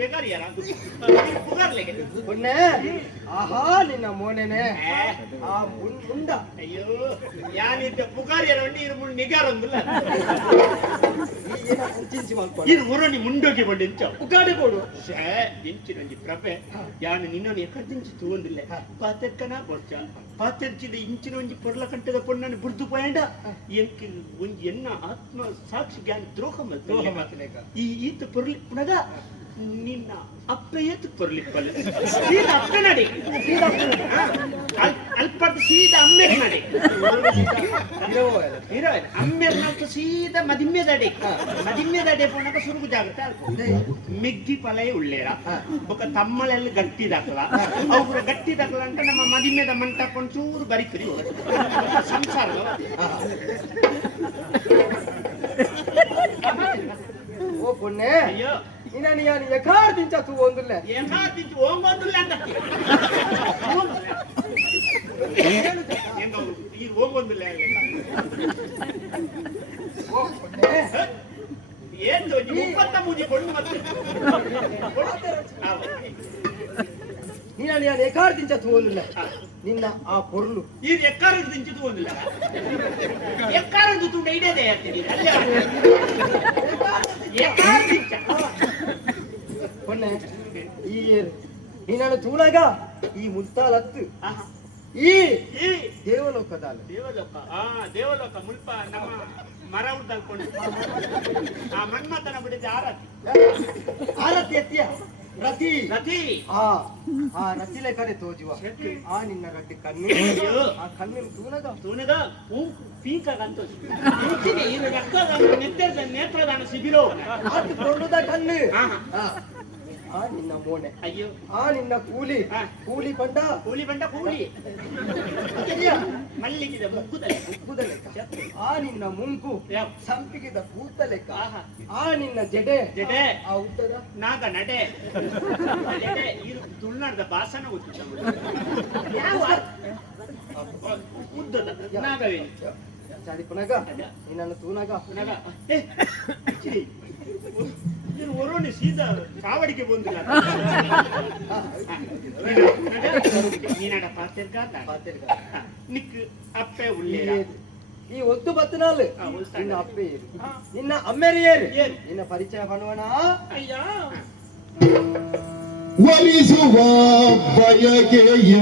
ಬೇಕಾರಿಯಾರ ಪುಗಾರ್ಲೆಗೆ ಪುಣ್ಣೆ ಆಹಾ ನಿನ್ನ ಮೋನೆನೆ ಆ ಮುಂಡ ಅಯ್ಯೋ ಯಾನಿದ್ದ ಪುಗಾರಿಯರ ಒಂಡಿ ಇರು ಮುಂಡ್ ನಿಗಾರೊಂದಿಲ್ಲ ಚಿಂಚಿ ಮಾಡ್ಕೊಂಡು ಇದು ಮುರೋನಿ ಮುಂಡೋಗಿ ಬಂದು ಇಂಚ ಪುಗಾಡಿ ಕೊಡು ಇಂಚಿನೊಂಜಿ ಪ್ರಭೆ ಯಾನು ನಿನ್ನನ್ನು ಎಕ್ಕದಿಂಚಿ ತೂಂದಿಲ್ಲ ಪಾತೆರ್ಕನ ಬರ್ಚ ಪಾತೆರ್ಚಿದ ಇಂಚಿನ ಒಂಜಿ ಪೊರ್ಲ ಕಂಟದ ಪೊಣ್ಣನ್ನು ಬುರ್ದು ಪೋಯಂಡ ಎಂಕಿ ಒಂಜಿ ಎನ್ನ ಆತ್ಮ ಸಾಕ್ಷಿ ಜ್ಞಾನ ದ್ರೋಹ ಮಲ್ತ ಈ ಈತ ಪೊರ್ಲಿ ಪುನಗ ನಿನ್ನ ಅಪ್ಪ ಏತು ಪೊರ್ಲಿಪ್ಪಲ್ಲ ಸೀದಾ ಅಪ್ಪ ನಡಿ ಅಲ್ಪ ಸೀದಾ ಅಮ್ಮೆರ್ ನಡಿ ಅಮ್ಮೆರ್ ಸೀದಾ ಮದಿಮ್ಮೆದಡೆ ಮದಿಮ್ಮೆದಡೆ ಪೋನಕ ಸುರುಗು ಜಾಗತ್ತೆ ಮೆಗ್ಗಿ ಪಲೈ ಉಳ್ಳೇರ ఒక ತಮ್ಮಳೆಲ್ಲ ಗಟ್ಟಿ ದಾಖಲ ಅವ್ರ ಗಟ್ಟಿ ದಾಖಲ ಅಂತ ನಮ್ಮ ಮದಿಮೆದ ಮಂಟ ಕೊಂಚೂರು ಬರಿಕರಿ ಸಂಸಾರ ಓ ಪುಣ್ಣೆ ಅಯ್ಯೋ ನಿನ್ನ ಯಾನು ಎಕಾರ್ದಿಂಚ ತೂ ಒಂದಿಲ್ಲ ಏಕಾದಿಂಚು ಹೋಗೋದಿಲ್ಲ ಅಂತ ಈ ಹೋಗೋದಿಲ್ಲ ಏನು 33 ಕೊಂಡು ಮತ್ತೆ ನೀನು ಯಾನು ಎಕಾರ್ದಿಂಚ ತೂ ಒಂದಿಲ್ಲ ನಿನ್ನ ಆ ಪೊರ್ಲು ಇದು ಎಕ್ಕಾರದ ದಿಂಚಿತು ಒಂದಿಲ್ಲ ಎಕ್ಕಾರದ್ದು ತುಂಡ ಇಡೇದೆ ಹೇಳ್ತೀನಿ ಎಕ್ಕಾರದಿಂಚ ಪೊಣ್ಣೆ ಈ ನೀನು ತೂನಾಗ ಈ ಮುತ್ತಾಲತ್ತು ಈ ದೇವಲೋಕದ ದೇವಲೋಕ ದೇವಲೋಕ ಮುಲ್ಪ ನಮ್ಮ ಮರ ಉದ್ದಲ್ಕೊಂಡು ಆ ಮನ್ಮಥನ ಬಿಡಿದ ಆರತಿ ಆರತಿ ಎತ್ತಿಯ ರತಿ ರತಿ ಆ ರತಿಲೆ ಕಡೆ ತೋಜುವ ಆ ನಿನ್ನ ಗಡ್ಡಿ ಕಣ್ಣು ಆ ಕಣ್ಣಿನ ತೂನದ ಪೀಕಾಗಂತ ಇದು ರಕ್ತದಾನ ನೇತ್ರದಾನ ಶಿಬಿರೋ ಕೊಂಡುದ ಕಣ್ಣು ಆ ನಿನ್ನ ಮೋನೆ ಅಯ್ಯೋ ಆ ನಿನ್ನ ಕೂಲಿ ಕೂಲಿ ಬಂಡ ಕೂಲಿ ಮಲ್ಲಿಗಿದ ಮುಗ್ಗುದ ಲೆಕ್ಕ ಆ ನಿನ್ನ ಮುಂಕು ಸಂಪಿಗಿದ ಕೂತ ಲೆಕ್ಕ ಆ ನಿನ್ನ ಜಡೆ ಆ ಉದ್ದದ ನಾಗ ನಡೆ ಇದು ತುಳುನಾಡದ ಭಾಷಣ ಯಾವ ಉದ್ದದ ನಾಗವೇ ಚಾಡಿ ಪುನಗ ನಿನ್ನನ್ನು ತೂನಗ ಒರೋಣಿ ಸೀದಾ ಕಾವಡಿಗೆ ಬಂದಿಲ್ಲ ನೀನಾಡ ಪಾತೆರ್ಗ ನಿಕ್ ಅಪ್ಪೆ ಉಳ್ಳೇರ ಈ ಒತ್ತು ಬತ್ತನಾಲ್ ನಿನ್ನ ಅಪ್ಪೆ ನಿನ್ನ ಅಮ್ಮೆರಿಯೇರು ನಿನ್ನ ಪರಿಚಯ பண்ணுவனா ಅಯ್ಯ ಒಲಿಸುವ ಬಯಕೆಯ